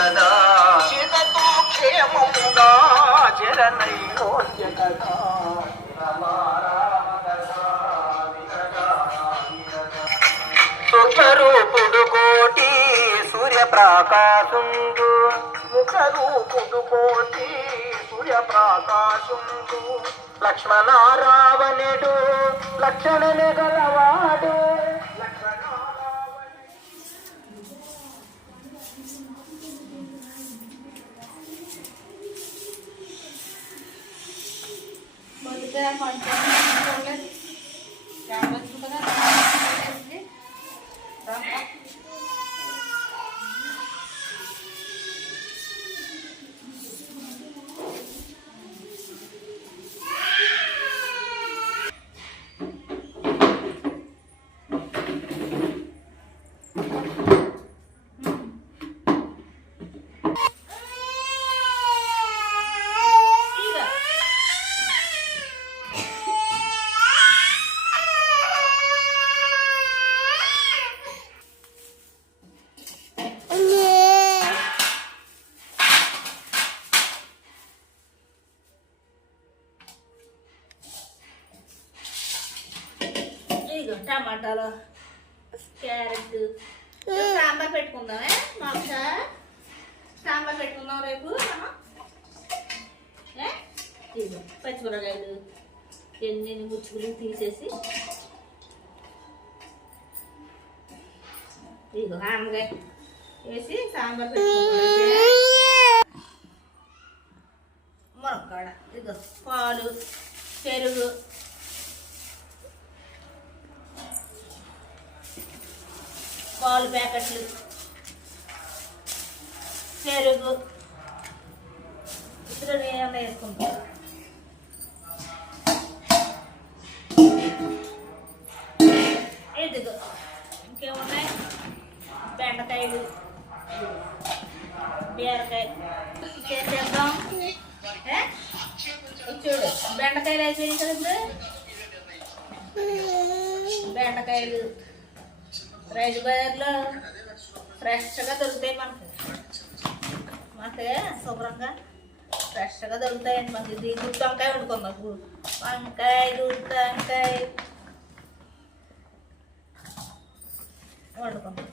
జగదా చిరతో క్షేమముగా జరనైలోన్య కదా సుఖరూపుడు కోటి సూర్య ప్రకాశుండు ముఖరూపుడు కోటి సూర్య ప్రకాశుండు లక్ష్మణారావణుడు లక్షణను గలవాడు. there, my. సాంబార్ పెట్టుకుందామే. మాకు సాంబార్ పెట్టుకుందాం రేపు. ఏ? ఇదిగో పచ్చిమిరకాయలు ఎన్ని ముచ్చుకులు తీసేసి. ఇదిగో ఆనగాయ వేసి సాంబార్ పెట్టుకుందాం. మునక్కాడ ఇదిగో పాలు పెరుగు. పాలు ప్యాకెట్లు పెరుగు ఇప్పుడు నేను వేసుకుంటాను ఎదుగు ఇంకేమున్నాయి? బెండకాయలు బీరకాయ. ఇంకేం చూడు బెండకాయలు అయిపోయినాయి కదా ఇప్పుడు? బెండకాయలు. రైతు బజార్లో ఫ్రెష్గా దొరుకుతాయి మనకి మనకి శుభ్రంగా ఫ్రెష్గా దొరుకుతాయండి మనకి ఇది గుత్తి వంకాయ వండుకుందాం వంకాయ గుత్తి వంకాయ వండుకుందాం.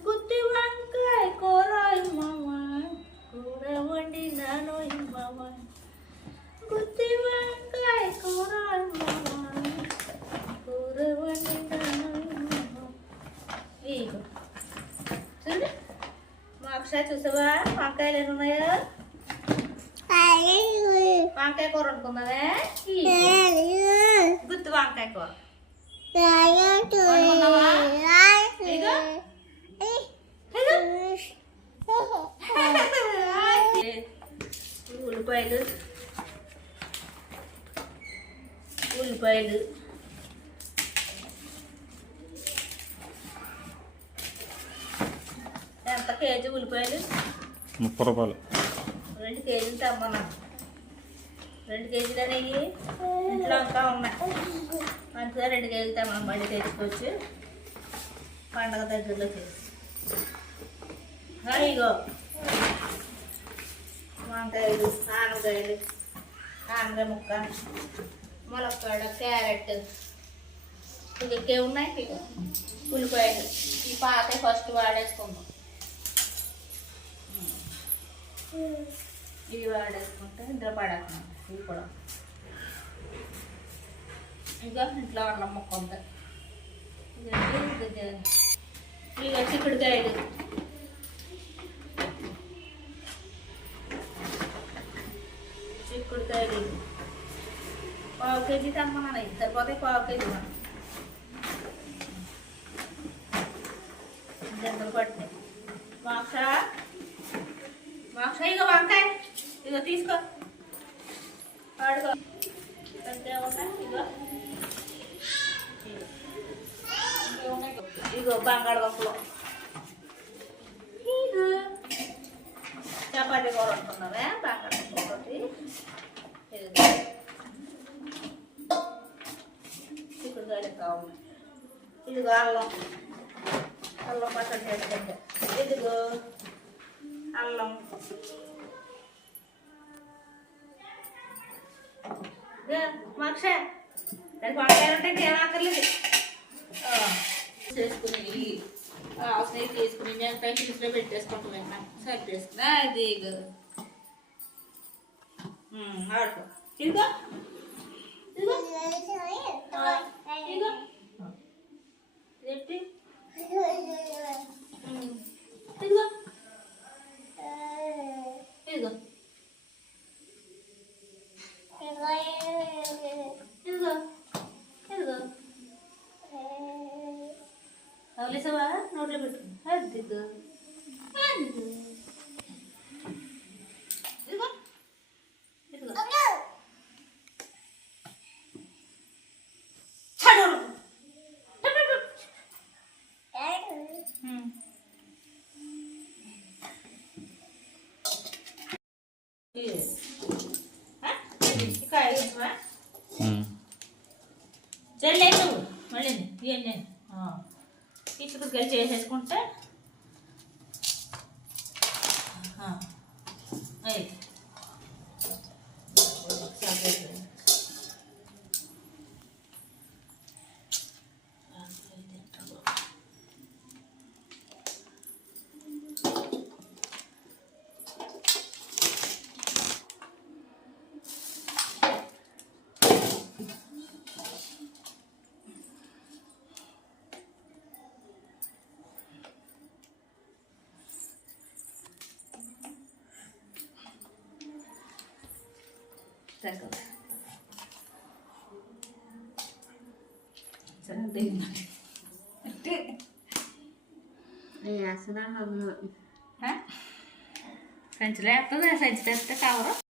గుత్తి వంకాయ కూర ఇమ్మమ్మ. కూర వండినాను ఇమ్మమ్మ. గుత్తి వంకాయ కూర ఇమ్మమ్మ. కూర వండి ఇగో చూడు. మా ఒకసారి చూసావా? వంకాయలు ఎన్ని ఉన్నాయో వంకాయ కూర వండుకున్నావే ఇగో. గుత్తి వంకాయ కూర. ఉల్లిపాయలు. ఉల్లిపాయలు. కేజీ ఉల్లిపాయలు. ముప్పై రూపాయలు. రెండు కేజీలు తెమ్మన్నా రెండు కేజీలు అనేవి ఇంట్లో ఇంకా ఉన్నాయి మంచిగా రెండు కేజీలు తెమ్మన్నా మళ్ళీ తెచ్చుకోవచ్చు పండగ దగ్గరలో చేసి ఇగో. వంకాయలు ఆనకాయలు ఆనకాయ ముక్క ములక్కాడ క్యారెట్. ఇంకే ఉన్నాయి ఇక ఉల్లిపాయలు. ఈ పాత ఫస్ట్ వాడేసుకుందాం. ఇవి వాడేసుకుంటే ఇందులో పడకుండా ఇవి కూడా. ఇంకా ఇంట్లో అన్నం ముక్క ఉంది. ఇవి చిక్కుడుకాయలు చిక్కుడుకాయలు పావు కేజీ తెమ్మన్నాను. సరిపోతే పావు కేజీ మనం జంతులు పట్టినాయి మాక్ష మాక్ష ఇక వంకాయ ఇక తీసుకో. ఆడుకో. కొంచెం ఉన్నాయి ఇగో. ఇంకేం ఉన్నాయి? ఇగో. కూర అనుకున్నావే? బంగాళదుంప ఇదిగో. కావాలి ఇదిగో అల్లం. అల్లం పచ్చడి చేసుకుంటే ఇదిగో. అల్లం. మక్ష దానికి వంకాయలు ఉంటే ఏం అక్కర్లేదు చేసుకుని అవసరం తీసుకుని నేను పై ఫ్రిడ్జ్లో పెట్టేసుకుంటాం విన్నా సరి చేసుకుని. అది ఆడుకో. ఇదిగో. ఇదిగో. ఇదిగో. फ्राय करू असं ना मग काय आता जायचं त्यात कावर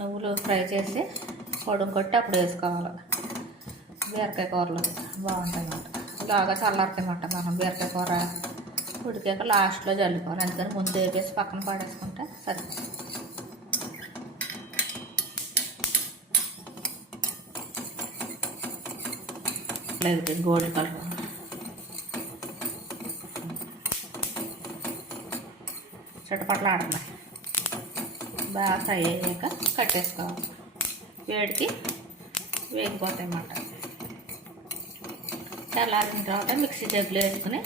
నువ్వులు ఫ్రై చేసి పొడుం కొట్టి అప్పుడు వేసుకోవాలి. బీరకాయ కూరలు బాగుంటాయి అన్నమాట. బాగా చల్లారుతాయన్నమాట మనం బీరకాయ కూర ఉడికాక లాస్ట్లో చల్లుకోవాలి అందుకని ముందు వేపేసి పక్కన పడేసుకుంటే సరిపోతుంది. లేదు గోల్డ్ కలర్. చుట్టుపట్ల ఆడుతున్నాయి బాగా ఫ్రై అయ్యాక కట్టేసుకోవాలి. వేడికి వేగిపోతాయి అన్నమాట చల్లారిన తర్వాత మిక్సీ జబ్బులు వేసుకుని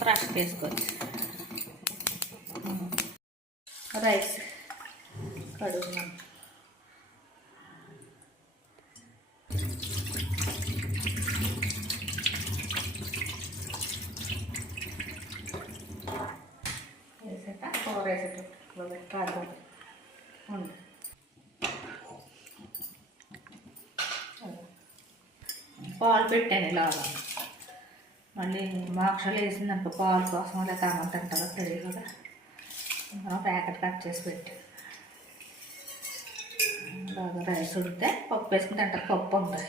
క్రష్ చేసుకోవచ్చు. రైస్ కడుగున్నాం కాదు. ఉంది పాలు పెట్టాను ఇలాగా మళ్ళీ మాక్షలు వేసిందనుకో పాలు కోసం అలా అన్నం తింటారో తెలియదు కదా. ఇంకా ప్యాకెట్ కట్ చేసి పెట్టి. బాగా రైస్ ఉడితే పప్పు వేసుకుని అంటారు పప్పు ఉంటుంది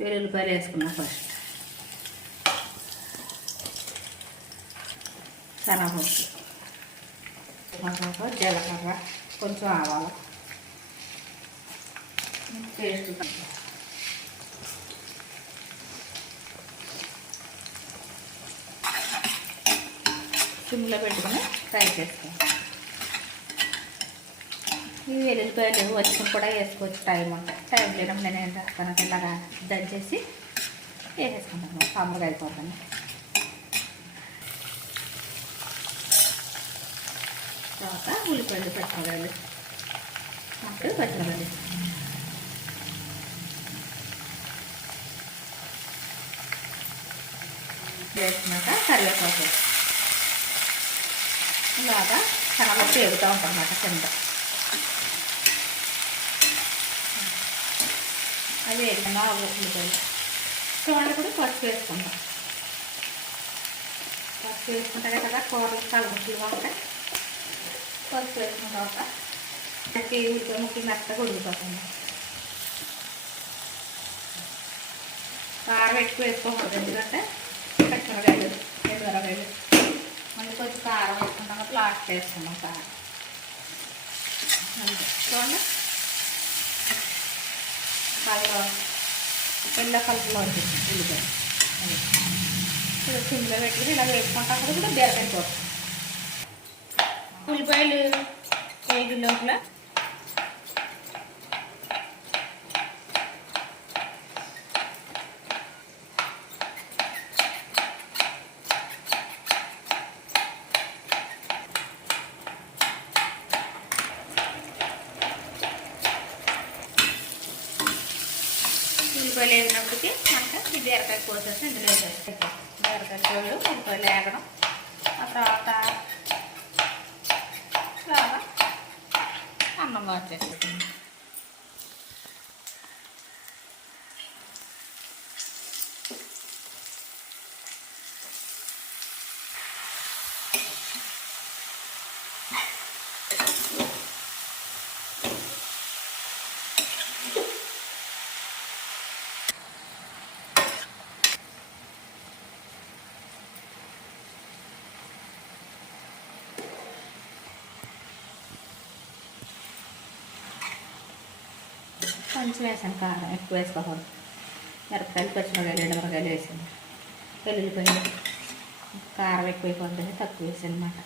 వెల్లుల్లిపాయలు వేసుకున్నాం ఫస్ట్. శనగపప్పు శనగపప్పు జీలకర్ర కొంచెం ఆవాలు. పేస్ట్ సిమ్లో పెట్టుకుని ఫ్రై చేసుకోవాలి. ఈ వెల్లుల్లిపాయలు వచ్చిన కూడా వేసుకోవచ్చు. టైం ఉంటాయి టైం లేనప్పుడు నేను ఏం చేస్తాను? ఇలాగా దంచేసి వేసేసుకుంటాను. సాంబార్ అయిపోతుంది తర్వాత ఉల్లిపాయలు పచ్చిమిరకాయలు అప్పుడు పచ్చిమిరకాయలు వేసుకున్నాక కరివేపాకు. ఇలాగా చాలా పేగుతూ ఉంటాం అన్నమాట కింద అవి వేగంగా ఉల్లిపాయలు చూడండి కూడా పసుపు వేసుకుంటాం. పసుపు వేసుకుంటే కదా కూరలు కలముట్లుగా ఉంటాయి. పసుపు వేసుకున్న తర్వాత మనకి ఉల్లిపాయ ముక్కలు మెత్తగా ఉడికిపోతుంది కారం ఎక్కువ వేసుకోకూడదు ఎందుకంటే పచ్చిమిరకాయలు ఎండుమిరకాయలు మళ్ళీ కొంచెం కారం వేసుకుంటాం కాబట్టి లాస్ట్ వేసుకున్నాం కారం చూడండి. బాగా పిల్ల కలుపులో ఉంటుంది ఉల్లిపాయ అది. ఇప్పుడు సిమ్లో పెట్టుకుని ఇలా వేసుకుంటాం కూడా బీరకాయ కూర. ఉల్లిపాయలు వేగి లోపల ఉల్లిపాయలు వేసినప్పటికీ మనకి ఈ బీరకాయ కోసేసి ఇందులో వేసేస్తాం బీరకాయ కూరలు ఉల్లిపాయలు వేగడం ఆ తర్వాత ఇలాగా అన్నం వచ్చేస్తుంది కొంచెం వేసాను కారం ఎక్కువ వేసుకోకూడదు. మిరపకాయలు పచ్చిమిరకాయలు ఎండుమిరకాయలు వేసాను వెల్లుల్లిపాయలు కారం ఎక్కువైపోతుంది తక్కువ వేసాను అనమాట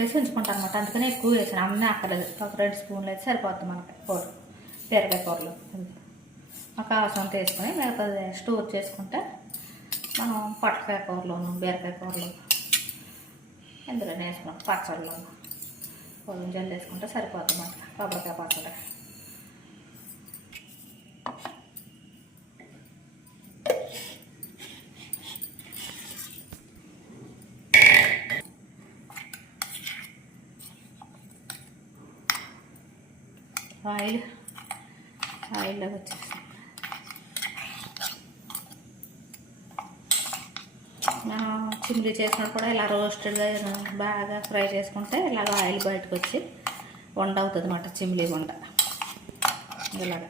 వేసి ఉంచుకుంటాను అనమాట అందుకని ఎక్కువ వేసాను. అమ్మే అక్కర్లేదు. ఒక రెండు స్పూన్లు అయితే సరిపోతుంది మనకి కూర. బీరకాయ కూరలో. ఒక సొంత వేసుకొని మిగతా స్టోర్ చేసుకుంటే మనం పొట్టకాయ కూరలోను బీరకాయ కూరలు ఇందులో వేసుకున్నాం పచ్చళ్ళు కొంచెం జల్లు వేసుకుంటే సరిపోతుంది మనకి. కొబ్బరికాయ పచ్చడి. ఆయిల్ ఆయిల్లో వచ్చేసి. మనం చిమ్లీ చేసినప్పుడు కూడా ఇలా రోస్టెడ్గా బాగా ఫ్రై చేసుకుంటే ఇలాగ ఆయిల్ బయటకు వచ్చి వండ అవుతుంది అన్నమాట చిమ్లీ వండ. ఇలాగా.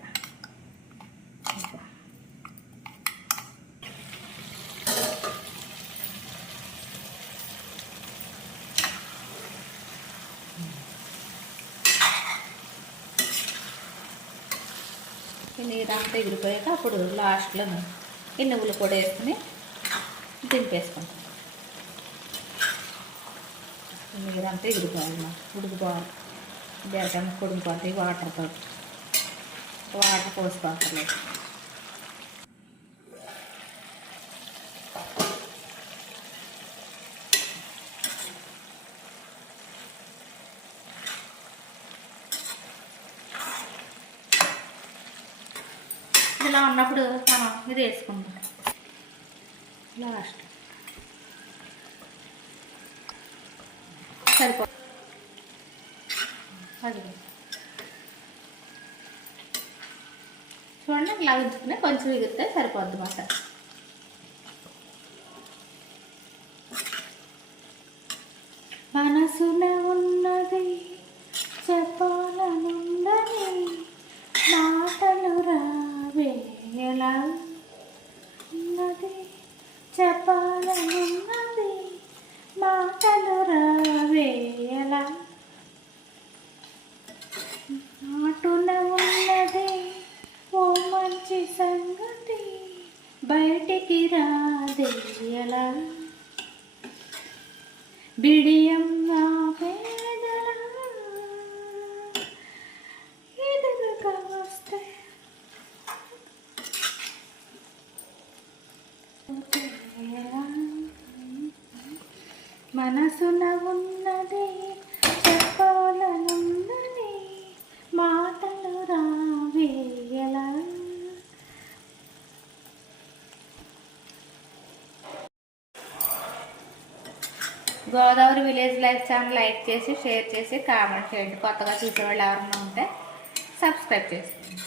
ఎగిరిపోయాక అప్పుడు లాస్ట్లో ఈ నువ్వులు కూడా వేసుకుని దింపేసుకుంటాం. ఈ నీరు అంతా ఎగిరిపోవాలి అన్నమాట ఉడికిపోవాలి బీరకాయ ఉడికిపోతాయి వాటర్తో వాటర్ పోసుకోవట్లేదు ఇలా ఉన్నప్పుడు మనం ఇది వేసుకుందాం లాస్ట్. సరిపో అది. చూడండి ఇలా ఉంచుకుని కొంచెం ఎగిరితే సరిపోద్ది మాట మనసున ఉన్నది చెప్పాలనున్నది మాటలు రావేలా ఉన్నది చెప్పాలనున్నది మనసున ఉన్నది చెప్పాలనున్నది మాటలు రావేయలా Godavari village life channel like చేసి షేర్ చేసి కామెంట్ చేయండి. కొత్తగా చూసేవాళ్ళు ఎవరైనా ఉంటే సబ్స్క్రైబ్ చేసుకోండి.